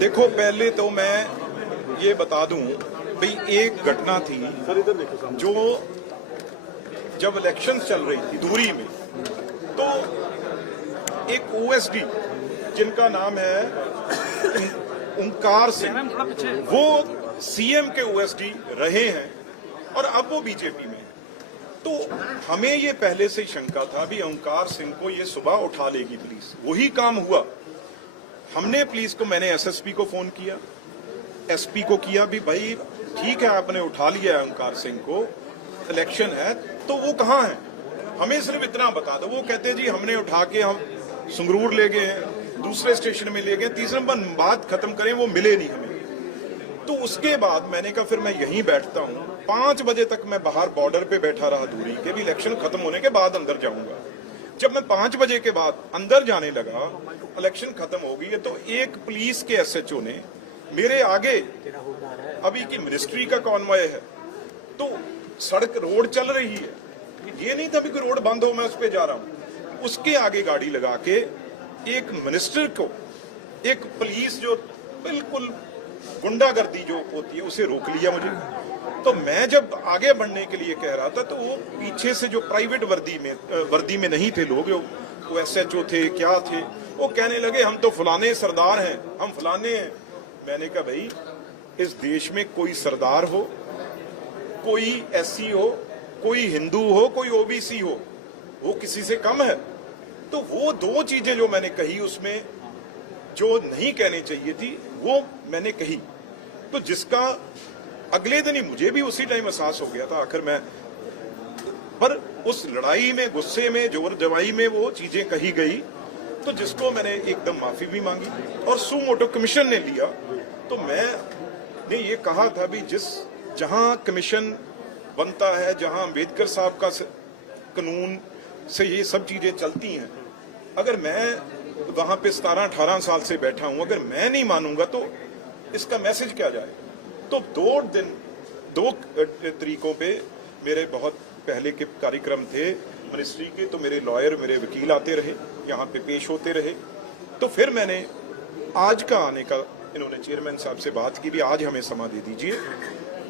देखो, पहले तो मैं ये बता दूं भाई, एक घटना थी जो जब इलेक्शंस चल रही थी दूरी में, तो एक ओएसडी जिनका नाम है ओंकार सिंह, वो सीएम के ओएसडी रहे हैं और अब वो बीजेपी में है। तो हमें ये पहले से शंका था भी ओंकार सिंह को ये सुबह उठा लेगी पुलिस, वही काम हुआ। हमने पुलिस को, मैंने एसएसपी को फोन किया, एसपी को किया भी भाई ठीक है आपने उठा लिया है ओंकार सिंह को, इलेक्शन है तो वो कहाँ है, हमें सिर्फ इतना बता दो। वो कहते जी हमने उठा के हम संगरूर ले गए हैं, दूसरे स्टेशन में ले गए, तीसरे नंबर बात खत्म करें वो मिले नहीं हमें। तो उसके बाद मैंने कहा फिर मैं यहीं बैठता हूँ। 5 बजे तक मैं बाहर बॉर्डर पे बैठा रहा दूरी के, भी इलेक्शन खत्म होने के बाद अंदर जाऊंगा। जब मैं 5 बजे के बाद अंदर जाने लगा, इलेक्शन खत्म हो गई है, तो एक पुलिस के एसएचओ ने मेरे आगे, अभी की मिनिस्ट्री का कॉन्वॉय है तो सड़क रोड चल रही है, ये नहीं था भी कोई रोड बंद हो मैं उस पर जा रहा हूं, उसके आगे गाड़ी लगा के एक मिनिस्टर को, एक पुलिस जो बिल्कुल गुंडागर्दी जो होती है उसे रोक लिया मुझे। तो मैं जब आगे बढ़ने के लिए कह रहा था तो वो पीछे से जो प्राइवेट वर्दी में नहीं थे लोग, वो एसएचओ थे क्या थे, वो कहने लगे हम तो फलाने सरदार हैं, हम फलाने हैं। मैंने कहा भाई इस देश में कोई सरदार हो, कोई एससी हो, कोई हिंदू हो, कोई ओबीसी हो, वो किसी से कम है? तो वो 2 चीजें जो मैंने कही उसमें जो नहीं कहनी चाहिए थी वो मैंने कही, तो जिसका अगले दिन ही मुझे भी उसी टाइम एहसास हो गया था आखिर मैं, पर उस लड़ाई में, गुस्से में, जोर जवाई में वो चीजें कही गई, तो जिसको मैंने एकदम माफी भी मांगी और सुमोटो कमीशन ने लिया। तो मैंने ये कहा था भी जहां कमीशन बनता है, जहां अंबेडकर साहब का कानून से ये सब चीजें चलती हैं, अगर मैं वहां पे 17-18 साल से बैठा हूं, अगर मैं नहीं मानूंगा तो इसका मैसेज क्या जाए। तो 2 तरीकों पे मेरे बहुत पहले के कार्यक्रम थे मिनिस्ट्री के, तो मेरे लॉयर, मेरे वकील आते रहे, यहाँ पे पेश होते रहे। तो फिर मैंने आज का आने का, इन्होंने चेयरमैन साहब से बात की भी आज हमें समा दे दीजिए।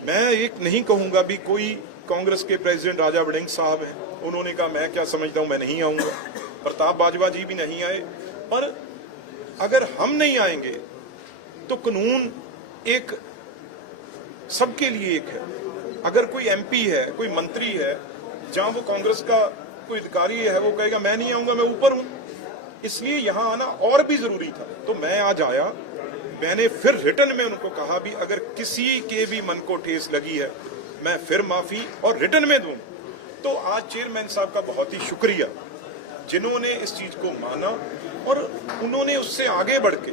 मैं एक नहीं कहूंगा भी कोई कांग्रेस के प्रेसिडेंट राजा वड़िंग साहब हैं, उन्होंने कहा मैं क्या समझता हूं मैं नहीं आऊंगा, प्रताप बाजवा जी भी नहीं आए, पर अगर हम नहीं आएंगे तो कानून एक सबके लिए एक है। अगर कोई एमपी है, कोई मंत्री है, जहां वो कांग्रेस का कोई अधिकारी है, वो कहेगा मैं नहीं आऊंगा, मैं ऊपर हूं, इसलिए यहां आना और भी जरूरी था। तो मैं आज आया, मैंने फिर रिटर्न में उनको कहा भी अगर किसी के भी मन को ठेस लगी है मैं फिर माफी और रिटर्न में दूं। तो आज चेयरमैन साहब का बहुत ही शुक्रिया जिन्होंने इस चीज को माना और उन्होंने उससे आगे बढ़ के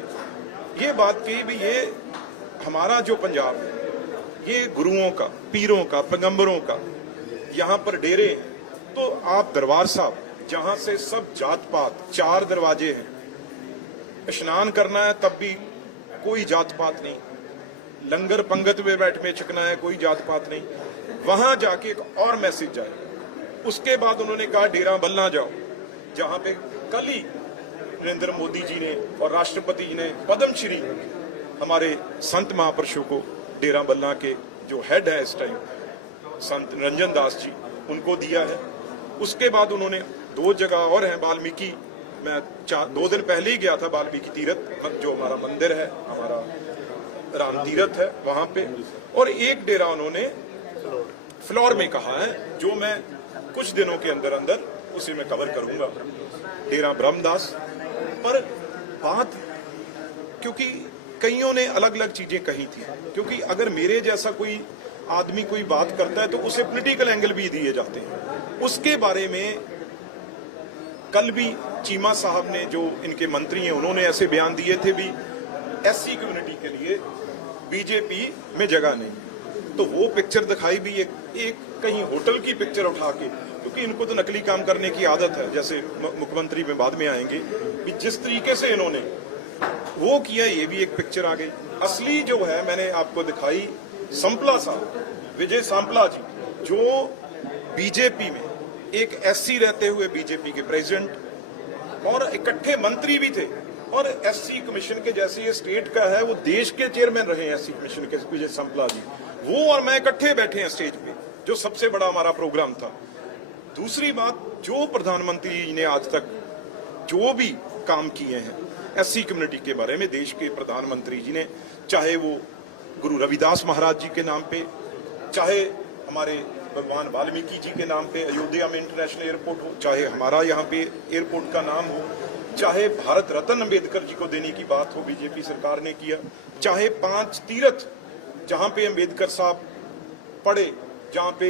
ये बात कही भी ये हमारा जो पंजाब है ये गुरुओं का, पीरों का, पैगंबरों का यहाँ पर डेरे हैं, तो आप दरबार साहब जहां से सब जात पात, 4 दरवाजे हैं, स्नान करना है तब भी कोई जात पात नहीं, लंगर पंगत में बैठ में छिकना है कोई जात पात नहीं, वहां जाके एक और मैसेज जाए। उसके बाद उन्होंने कहा डेरा बल्ला जाओ, जहां पे कल ही नरेंद्र मोदी जी ने और राष्ट्रपति जी ने पद्मश्री हमारे संत महापुरुषों को, डेरा बल्ला के जो हेड है इस टाइम संत निरंजन दास जी, उनको दिया है। उसके बाद उन्होंने 2 जगह और हैं, वाल्मीकि, मैं 2 दिन पहले ही गया था वाल्मीकि तीर्थ, जो हमारा मंदिर है, हमारा राम तीर्थ है वहां पे, और एक डेरा उन्होंने फ्लोर में कहा है जो मैं कुछ दिनों के अंदर अंदर उसे मैं कवर करूंगा, डेरा ब्रह्मदास। पर बात, क्योंकि कईयों ने अलग अलग चीजें कही थी, क्योंकि अगर मेरे जैसा कोई आदमी कोई बात करता है तो उसे पॉलिटिकल एंगल भी दिए जाते हैं। उसके बारे में कल भी चीमा साहब ने, जो इनके मंत्री हैं, उन्होंने ऐसे बयान दिए थे भी एससी कम्युनिटी के लिए बीजेपी में जगह नहीं। तो वो पिक्चर दिखाई भी एक कहीं होटल की पिक्चर उठा के, क्योंकि इनको तो नकली काम करने की आदत है, जैसे मुख्यमंत्री में बाद में आएंगे, जिस तरीके से इन्होंने वो किया, ये भी एक पिक्चर आ गई। असली जो है मैंने आपको दिखाई, संपला साहब, विजय सांपला जी, जो बीजेपी में एक एससी रहते हुए बीजेपी के प्रेसिडेंट और इकट्ठे मंत्री भी थे, और एससी कमीशन के जैसे ये स्टेट का है, वो देश के चेयरमैन रहे हैं एससी कमीशन के, विजय संपला जी, वो और मैं इकट्ठे बैठे हैं स्टेज पे, जो सबसे बड़ा हमारा प्रोग्राम था। दूसरी बात, जो प्रधानमंत्री जी ने आज तक जो भी काम किए हैं एससी कम्युनिटी के बारे में, देश के प्रधानमंत्री जी ने, चाहे वो गुरु रविदास महाराज जी के नाम पे, चाहे हमारे भगवान वाल्मीकि जी के नाम पे अयोध्या में इंटरनेशनल एयरपोर्ट हो, चाहे हमारा यहाँ पे एयरपोर्ट का नाम हो, चाहे भारत रत्न अंबेडकर जी को देने की बात हो, बीजेपी सरकार ने किया, चाहे 5 तीर्थ जहां पे अंबेडकर साहब पढ़े, जहां पे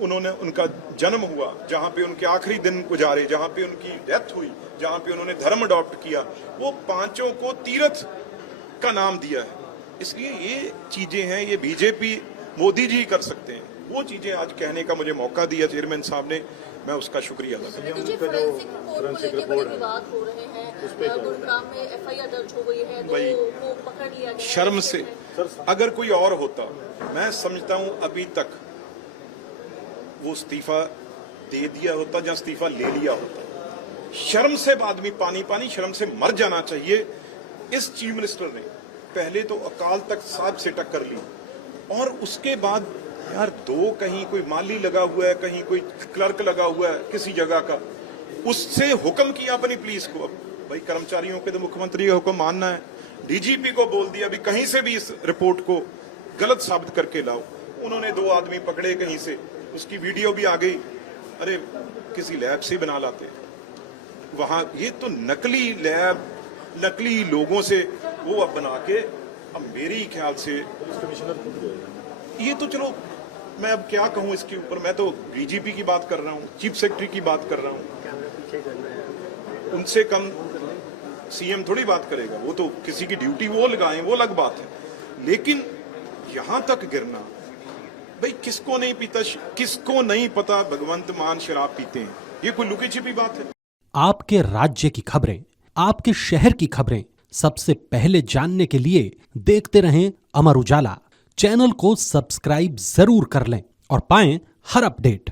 उन्होंने उनका जन्म हुआ, जहां पे उनके आखिरी दिन गुजारे, जहां पे उनकी डेथ हुई, जहां पे उन्होंने धर्म अडॉप्ट किया, वो 5 को तीर्थ का नाम दिया है। इसलिए ये चीजें हैं, ये बीजेपी मोदी जी कर सकते हैं। वो चीजें आज कहने का मुझे मौका दिया चेयरमैन साहब ने, मैं उसका शुक्रिया अदा करता हूं। फोरेंसिक रिपोर्ट बड़े विवाद हो रहे हैं, गुरुग्राम में एफआईआर दर्ज हो गई है, 2 को पकड़ लिया गया। शर्म से, अगर कोई और होता, मैं समझता हूं अभी तक वो इस्तीफा दे दिया होता या इस्तीफा ले लिया होता। शर्म से आदमी पानी शर्म से मर जाना चाहिए। इस चीफ मिनिस्टर ने पहले तो अकाल तख्त साहब से टक्कर ली, और उसके बाद यार 2 कहीं कोई माली लगा हुआ है, कहीं कोई क्लर्क लगा हुआ है किसी जगह का, उससे हुक्म किया अपनी पुलिस को। अब भाई कर्मचारियों के तो मुख्यमंत्री का हुक्म मानना है। डीजीपी को बोल दिया भी कहीं से भी इस रिपोर्ट को गलत साबित करके लाओ। उन्होंने 2 आदमी पकड़े कहीं से, उसकी वीडियो भी आ गई। अरे किसी लैब से बना लाते वहां, ये तो नकली लैब, नकली लोगों से वो अब बना के, अब मेरी ख्याल से ये तो चलो मैं अब क्या कहूं इसके ऊपर, मैं तो डीजीपी की बात कर रहा हूं, चीफ सेक्रेटरी की बात कर रहा हूं, उनसे कम सीएम थोड़ी बात करेगा। वो तो किसी की ड्यूटी वो लगाएं, वो अलग बात है। लेकिन यहां तक गिरना, भाई किसको नहीं पता भगवंत मान शराब पीते हैं, ये कोई लुकी छिपी बात है? आपके राज्य की खबरें, आपके शहर की खबरें सबसे पहले जानने के लिए देखते रहें अमर उजाला। चैनल को सब्सक्राइब जरूर कर लें और पाएं हर अपडेट।